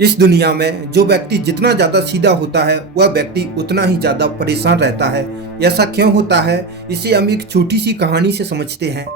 इस दुनिया में जो व्यक्ति जितना ज्यादा सीधा होता है वह व्यक्ति उतना ही ज्यादा परेशान रहता है। ऐसा क्यों होता है, इसे हम एक छोटी सी कहानी से समझते हैं।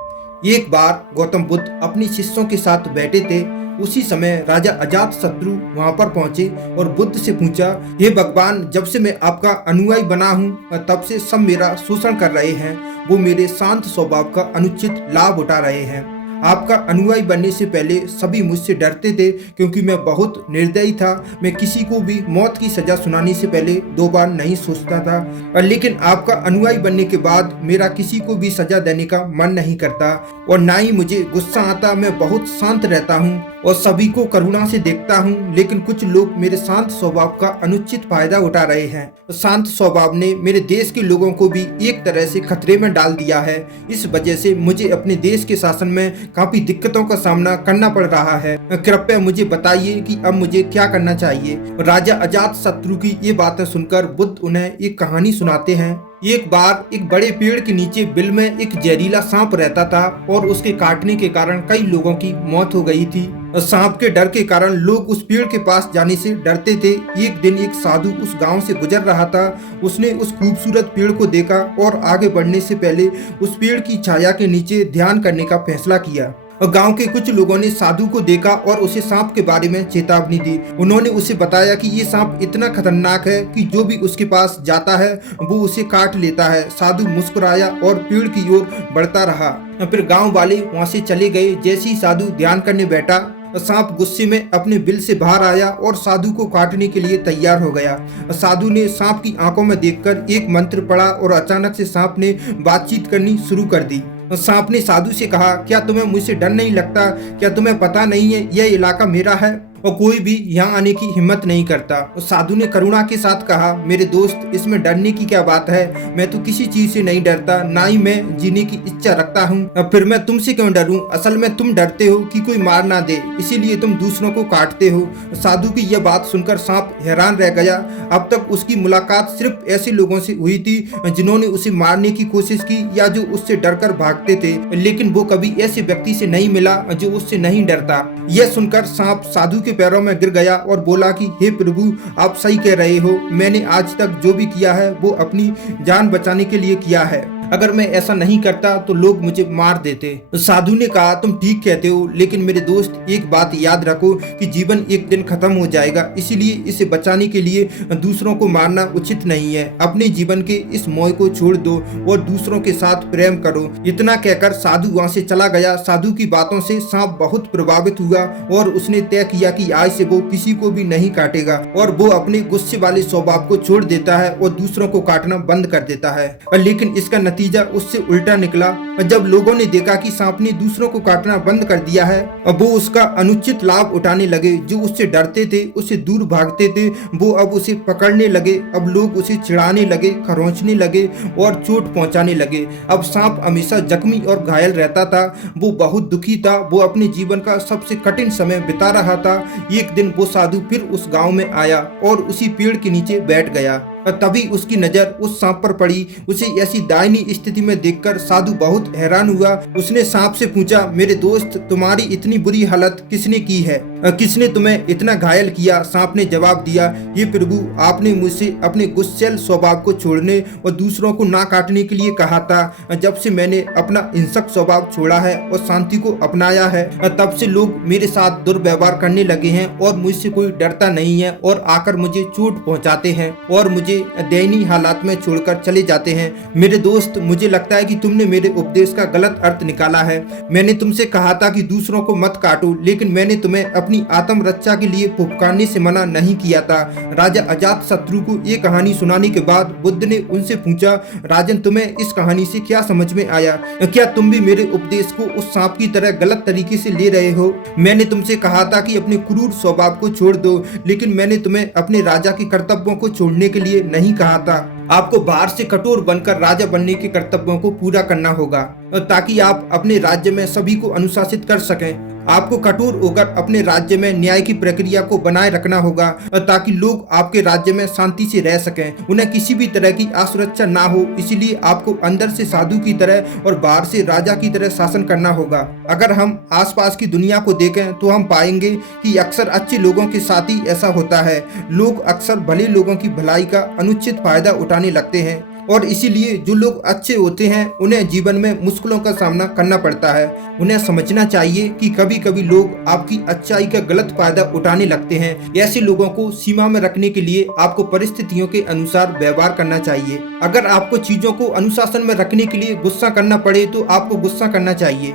एक बार गौतम बुद्ध अपने शिष्यों के साथ बैठे थे। उसी समय राजा अजातशत्रु वहां पर पहुंचे और बुद्ध से पूछा, हे भगवान, जब से मैं आपका अनुयायी बना हूं तब से सब मेरा शोषण कर रहे हैं। वो मेरे शांत स्वभाव का अनुचित लाभ उठा रहे हैं। आपका अनुयायी बनने से पहले सभी मुझसे डरते थे क्योंकि मैं बहुत निर्दयी था। मैं किसी को भी मौत की सजा सुनाने से पहले 2 बार नहीं सोचता था। लेकिन आपका अनुयायी बनने के बाद मेरा किसी को भी सजा देने का मन नहीं करता और ना ही मुझे गुस्सा आता। मैं बहुत शांत रहता हूँ और सभी को करुणा से देखता हूँ, लेकिन कुछ लोग मेरे शांत स्वभाव का अनुचित फायदा उठा रहे हैं। शांत स्वभाव ने मेरे देश के लोगों को भी एक तरह से खतरे में डाल दिया है। इस वजह से मुझे अपने देश के शासन में काफी दिक्कतों का सामना करना पड़ रहा है। कृपया मुझे बताइए कि अब मुझे क्या करना चाहिए। राजा अजातशत्रु की ये बातें सुनकर बुद्ध उन्हें एक कहानी सुनाते हैं। एक बार एक बड़े पेड़ के नीचे बिल में एक जहरीला सांप रहता था और उसके काटने के कारण कई लोगों की मौत हो गई थी। सांप के डर के कारण लोग उस पेड़ के पास जाने से डरते थे। एक दिन एक साधु उस गांव से गुजर रहा था। उसने उस खूबसूरत पेड़ को देखा और आगे बढ़ने से पहले उस पेड़ की छाया के नीचे ध्यान करने का फैसला किया। गांव के कुछ लोगों ने साधु को देखा और उसे सांप के बारे में चेतावनी दी। उन्होंने उसे बताया कि ये सांप इतना खतरनाक है कि जो भी उसके पास जाता है वो उसे काट लेता है। साधु मुस्कुराया और पेड़ की ओर बढ़ता रहा। फिर गांव वाले वहां से चले गए। जैसे ही साधु ध्यान करने बैठा, सांप गुस्से में अपने बिल से बाहर आया और साधु को काटने के लिए तैयार हो गया। साधु ने सांप की आंखों में देखकर एक मंत्र पढ़ा और अचानक से सांप ने बातचीत करनी शुरू कर दी। सांप ने साधु से कहा, क्या तुम्हें मुझसे डर नहीं लगता? क्या तुम्हें पता नहीं है यह इलाका मेरा है और कोई भी यहाँ आने की हिम्मत नहीं करता? साधु ने करुणा के साथ कहा, मेरे दोस्त, इसमें डरने की क्या बात है? मैं तो किसी चीज से नहीं डरता, ना ही मैं जीने की इच्छा रखता हूँ। फिर मैं तुमसे क्यों डरूं? असल में तुम डरते हो कि कोई मार ना दे, इसीलिए तुम दूसरों को काटते हो। साधु की यह बात सुनकर सांप हैरान रह गया। अब तक उसकी मुलाकात सिर्फ ऐसे लोगों से हुई थी जिन्होंने उसे मारने की कोशिश की या जो उससे डरकर भागते थे, लेकिन वो कभी ऐसे व्यक्ति से नहीं मिला जो उससे नहीं डरता। यह सुनकर सांप साधु के पैरों में गिर गया और बोला कि हे प्रभु, आप सही कह रहे हो। मैंने आज तक जो भी किया है वो अपनी जान बचाने के लिए किया है। अगर मैं ऐसा नहीं करता तो लोग मुझे मार देते। साधु ने कहा, तुम ठीक कहते हो, लेकिन मेरे दोस्त, एक बात याद रखो कि जीवन एक दिन खत्म हो जाएगा, इसीलिए इसे बचाने के लिए दूसरों को मारना उचित नहीं है। अपने जीवन के इस मोह को छोड़ दो और दूसरों के साथ प्रेम करो। इतना कहकर साधु वहां से चला गया। साधु की बातों से सांप बहुत प्रभावित हुआ और उसने तय किया कि आज से वो किसी को भी नहीं काटेगा और वो अपने गुस्से वाले स्वभाव को छोड़ देता है और दूसरों को काटना बंद कर देता है। लेकिन इसका नतीजा उससे उल्टा निकला। जब लोगों ने देखा कि सांप ने दूसरों को काटना बंद कर दिया है, अब वो उसका अनुचित लाभ उठाने लगे। जो उससे डरते थे, उससे दूर भागते थे, वो अब उसे पकड़ने लगे। अब लोग उसे चिढ़ाने लगे, खरोंचने लगे और चोट पहुंचाने लगे। अब सांप हमेशा जख्मी और घायल रहता था। वो बहुत दुखी था। वो अपने जीवन का सबसे कठिन समय बिता रहा था। एक दिन वो साधु फिर उस गांव में आया और उसी पेड़ के नीचे बैठ गया। तभी उसकी नजर उस सांप पर पड़ी। उसे ऐसी दाहिनी स्थिति में देखकर साधु बहुत हैरान हुआ। उसने सांप से पूछा, मेरे दोस्त, तुम्हारी इतनी बुरी हालत किसने की है? किसने तुम्हें इतना घायल किया? सांप ने जवाब दिया, ये प्रभु, आपने मुझसे अपने गुस्सैल स्वभाव को छोड़ने और दूसरों को ना काटने के लिए कहा था। जब से मैंने अपना हिंसक स्वभाव छोड़ा है और शांति को अपनाया है, तब से लोग मेरे साथ दुर्व्यवहार करने लगे हैं और मुझसे कोई डरता नहीं है और आकर मुझे चोट पहुंचाते हैं और मुझे दयनीय हालात में छोड़कर चले जाते हैं। मेरे दोस्त, मुझे लगता है कि तुमने मेरे उपदेश का गलत अर्थ निकाला है। मैंने तुमसे कहा था कि दूसरों को मत काटो, लेकिन मैंने तुम्हें अपनी आत्मरक्षा के लिए फुफकारने से मना नहीं किया था। राजा अजातशत्रु को ये कहानी सुनाने के बाद बुद्ध ने उनसे पूछा, राजन, तुम्हें इस कहानी से क्या समझ में आया? क्या तुम भी मेरे उपदेश को उस सांप की तरह गलत तरीके से ले रहे हो? मैंने तुमसे कहा था कि अपने क्रूर स्वभाव को छोड़ दो, लेकिन मैंने तुम्हें अपने राजा के कर्तव्यों को छोड़ने के लिए नहीं कहा था। आपको बाहर से कठोर बनकर राजा बनने के कर्तव्यों को पूरा करना होगा। ताकि आप अपने राज्य में सभी को अनुशासित कर सकें। आपको कठोर होकर अपने राज्य में न्याय की प्रक्रिया को बनाए रखना होगा ताकि लोग आपके राज्य में शांति से रह सकें, उन्हें किसी भी तरह की असुरक्षा ना हो। इसीलिए आपको अंदर से साधु की तरह और बाहर से राजा की तरह शासन करना होगा। अगर हम आसपास की दुनिया को देखें तो हम पाएंगे कि अक्सर अच्छे लोगों के साथ ही ऐसा होता है। लोग अक्सर भले लोगों की भलाई का अनुचित फायदा उठाने लगते हैं और इसीलिए जो लोग अच्छे होते हैं उन्हें जीवन में मुश्किलों का सामना करना पड़ता है। उन्हें समझना चाहिए कि कभी कभी लोग आपकी अच्छाई का गलत फायदा उठाने लगते हैं। ऐसे लोगों को सीमा में रखने के लिए आपको परिस्थितियों के अनुसार व्यवहार करना चाहिए। अगर आपको चीजों को अनुशासन में रखने के लिए गुस्सा करना पड़े तो आपको गुस्सा करना चाहिए।